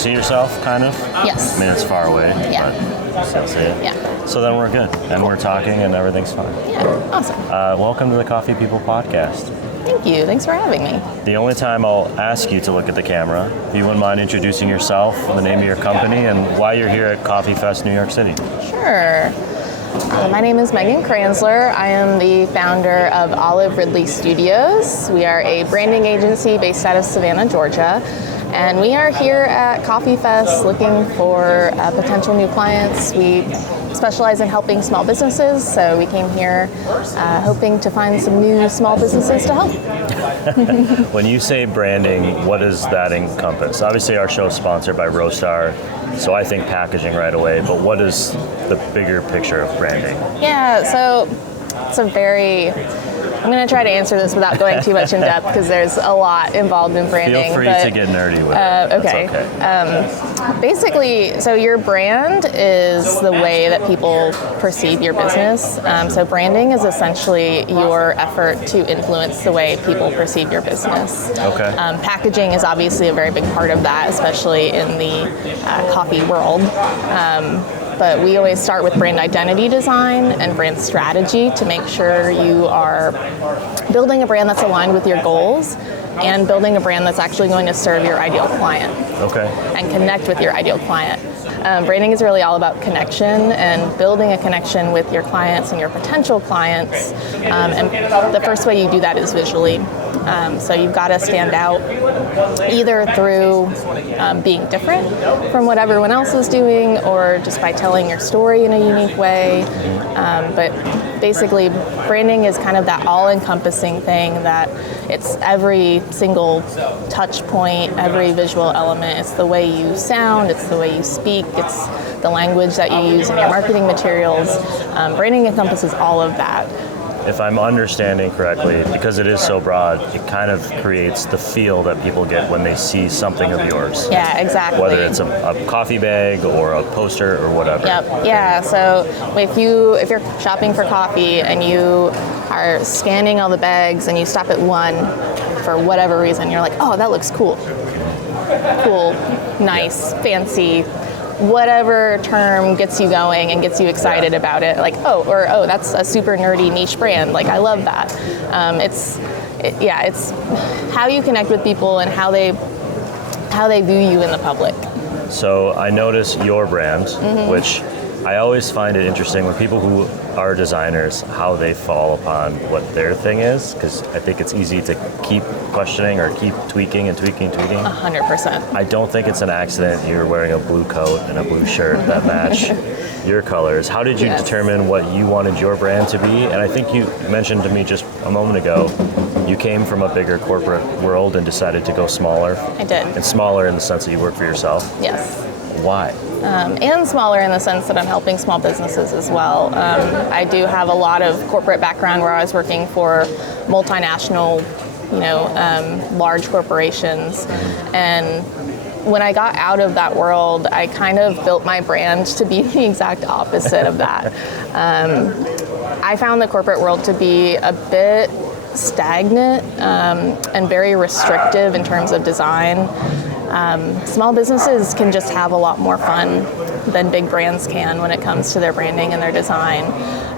see yourself, kind of? Yes. I mean, it's far away. Yeah. But still see it. Yeah. So then we're good, and we're talking, and everything's fine. Yeah, awesome. Welcome to the Coffee People podcast. Thank you. Thanks for having me. The only time I'll ask you to look at the camera, if you wouldn't mind introducing yourself, the name of your company, and why you're here at CoffeeFest New York City. Sure. My name is Megan Kranzler. I am the founder of Olive Ridley Studios. We are a branding agency based out of Savannah, Georgia. And we are here at CoffeeFest looking for potential new clients. We specialize in helping small businesses, so we came here hoping to find some new small businesses to help. When you say branding, what does that encompass? Obviously, our show is sponsored by Roastery, so I think packaging right away, but what is the bigger picture of branding? Yeah, so it's I'm going to try to answer this without going too much in depth because there's a lot involved in branding. Feel free to get nerdy with it. Okay. Basically, so your brand is the way that people perceive your business. So branding is essentially your effort to influence the way people perceive your business. Okay. Packaging is obviously a very big part of that, especially in the coffee world. But we always start with brand identity design and brand strategy to make sure you are building a brand that's aligned with your goals and building a brand that's actually going to serve your ideal client. Okay. And connect with your ideal client. Branding is really all about connection and building a connection with your clients and your potential clients. And the first way you do that is visually. So you've got to stand out either through being different from what everyone else is doing or just by telling your story in a unique way. But basically, branding is kind of that all-encompassing thing that it's every single touch point, every visual element. It's the way you sound, it's the way you speak, it's the language that you use in your marketing materials. Branding encompasses all of that. If I'm understanding correctly, because it is so broad, it kind of creates the feel that people get when they see something of yours. Yeah, exactly. Whether it's a coffee bag or a poster or whatever. Yep. Yeah. So if you're shopping for coffee and you are scanning all the bags and you stop at one for whatever reason, you're like, oh, that looks cool, nice, fancy. Whatever term gets you going and gets you excited about it, like oh, that's a super nerdy niche brand. Like I love that. It's how you connect with people and how they view you in the public. So I notice your brand, which I always find it interesting when people who are designers, how they fall upon what their thing is, because I think it's easy to keep questioning or keep tweaking. 100%. I don't think it's an accident you're wearing a blue coat and a blue shirt that match your colors. How did you determine what you wanted your brand to be? And I think you mentioned to me just a moment ago, you came from a bigger corporate world and decided to go smaller. I did. And smaller in the sense that you work for yourself? Yes. Why? And smaller in the sense that I'm helping small businesses as well. I do have a lot of corporate background where I was working for multinational, large corporations. And when I got out of that world, I kind of built my brand to be the exact opposite of that. I found the corporate world to be a bit stagnant and very restrictive in terms of design. Small businesses can just have a lot more fun than big brands can when it comes to their branding and their design.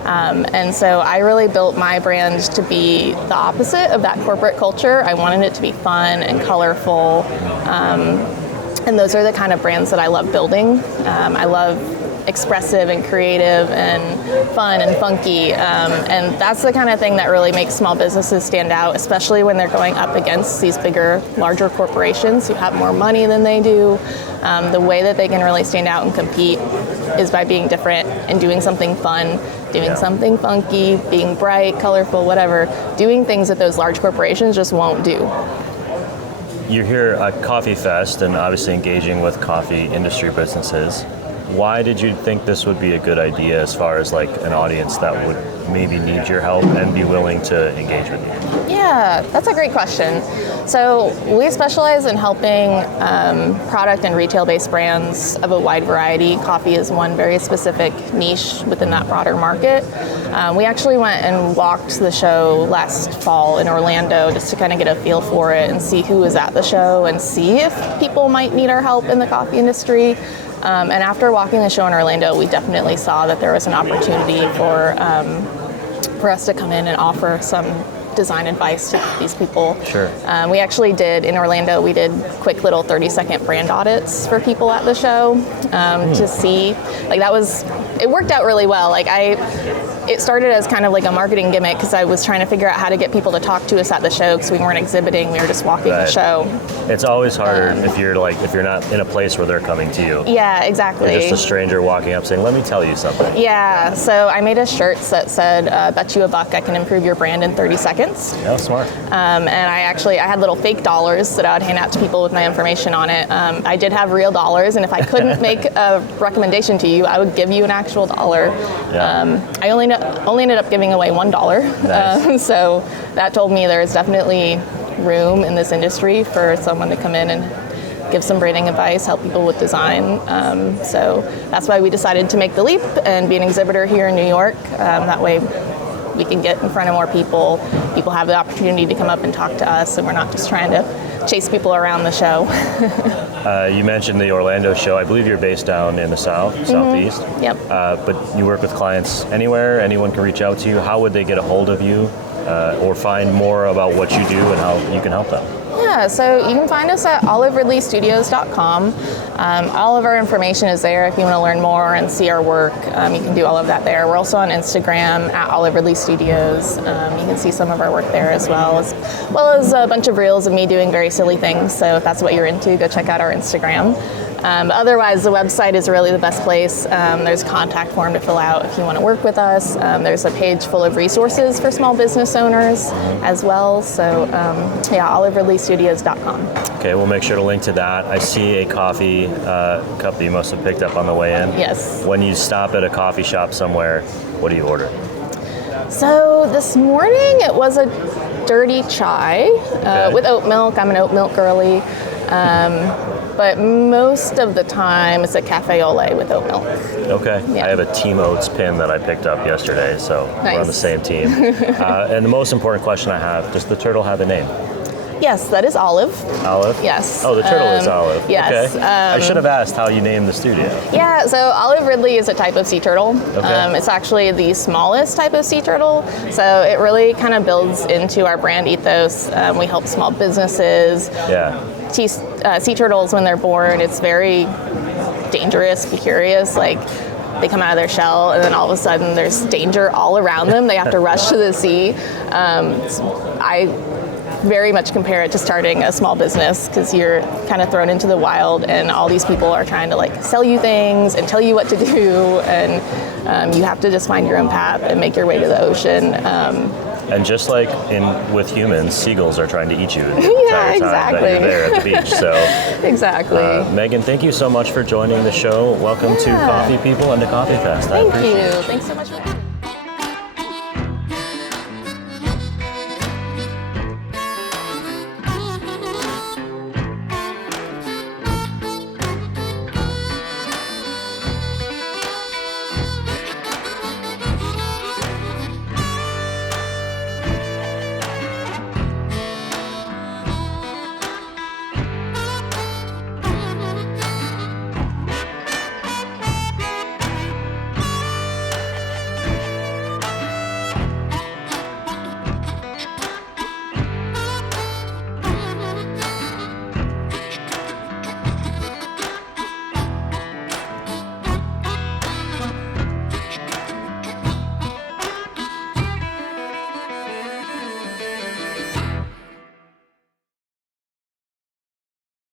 And so I really built my brand to be the opposite of that corporate culture. I wanted it to be fun and colorful. And those are the kind of brands that I love building. I love expressive and creative and fun and funky. And that's the kind of thing that really makes small businesses stand out, especially when they're going up against these bigger, larger corporations who have more money than they do. The way that they can really stand out and compete is by being different and doing something fun, doing something funky, being bright, colorful, whatever, doing things that those large corporations just won't do. You're here at CoffeeFest and obviously engaging with coffee industry businesses. Why did you think this would be a good idea as far as like an audience that would maybe need your help and be willing to engage with you? Yeah, that's a great question. So we specialize in helping product and retail-based brands of a wide variety. Coffee is one very specific niche within that broader market. We actually went and walked the show last fall in Orlando just to kind of get a feel for it and see who was at the show and see if people might need our help in the coffee industry. And after walking the show in Orlando, we definitely saw that there was an opportunity for us to come in and offer some design advice to these people. Sure. We actually did, in Orlando, we did quick little 30-second brand audits for people at the show to see, like it worked out really well. It started as kind of like a marketing gimmick because I was trying to figure out how to get people to talk to us at the show because we weren't exhibiting, we were just walking the show. It's always harder if you're not in a place where they're coming to you. Yeah, exactly. You're just a stranger walking up saying, let me tell you something. Yeah, so I made a shirt that said, bet you $1, I can improve your brand in 30 seconds. Oh, smart. And I had little fake dollars that I would hand out to people with my information on it. I did have real dollars, and if I couldn't make a recommendation to you, I would give you an actual dollar. Yeah. I only ended up giving away $1. Nice. So that told me there's definitely room in this industry for someone to come in and give some branding advice, help people with design. So that's why we decided to make the leap and be an exhibitor here in New York. That way we can get in front of more people. People have the opportunity to come up and talk to us, and we're not just trying to chase people around the show. You mentioned the Orlando show. I believe you're based down in the southeast. Yep. But you work with clients anywhere. Anyone can reach out to you. How would they get a hold of you or find more about what you do and how you can help them? Yeah, so you can find us at oliveridleystudios.com. All of our information is there if you want to learn more and see our work. You can do all of that there. We're also on Instagram at Olive Ridley Studios. You can see some of our work there as well as a bunch of reels of me doing very silly things. So if that's what you're into, go check out our Instagram. Otherwise, the website is really the best place. There's a contact form to fill out if you want to work with us. There's a page full of resources for small business owners as well. So oliveridleystudios.com. Okay, we'll make sure to link to that. I see a coffee cup that you must have picked up on the way in. Yes. When you stop at a coffee shop somewhere, what do you order? So this morning it was a dirty chai with oat milk. I'm an oat milk girly. But most of the time it's a cafe au lait with oat milk. Okay. Yeah. I have a Team Oats pin that I picked up yesterday, so Nice. we're on the same team. And the most important question I have, does the turtle have a name? Yes, that is Olive. Olive? Yes. Oh, the turtle is Olive. Yes. Okay. I should have asked how you named the studio. Yeah, so Olive Ridley is a type of sea turtle. Okay. It's actually the smallest type of sea turtle, so it really kind of builds into our brand ethos. We help small businesses. Yeah. Sea turtles, when they're born, it's very dangerous, be curious. Like, they come out of their shell and then all of a sudden there's danger all around them. They have to rush to the sea. I very much compare it to starting a small business because you're kind of thrown into the wild and all these people are trying to sell you things and tell you what to do, and you have to just find your own path and make your way to the ocean. And just like with humans, seagulls are trying to eat you the Yeah, entire time that you're there at the beach. So, Exactly. Megan, thank you so much for joining the show. Welcome to Coffee People and to CoffeeFest. Thank you. Thanks so much for having me.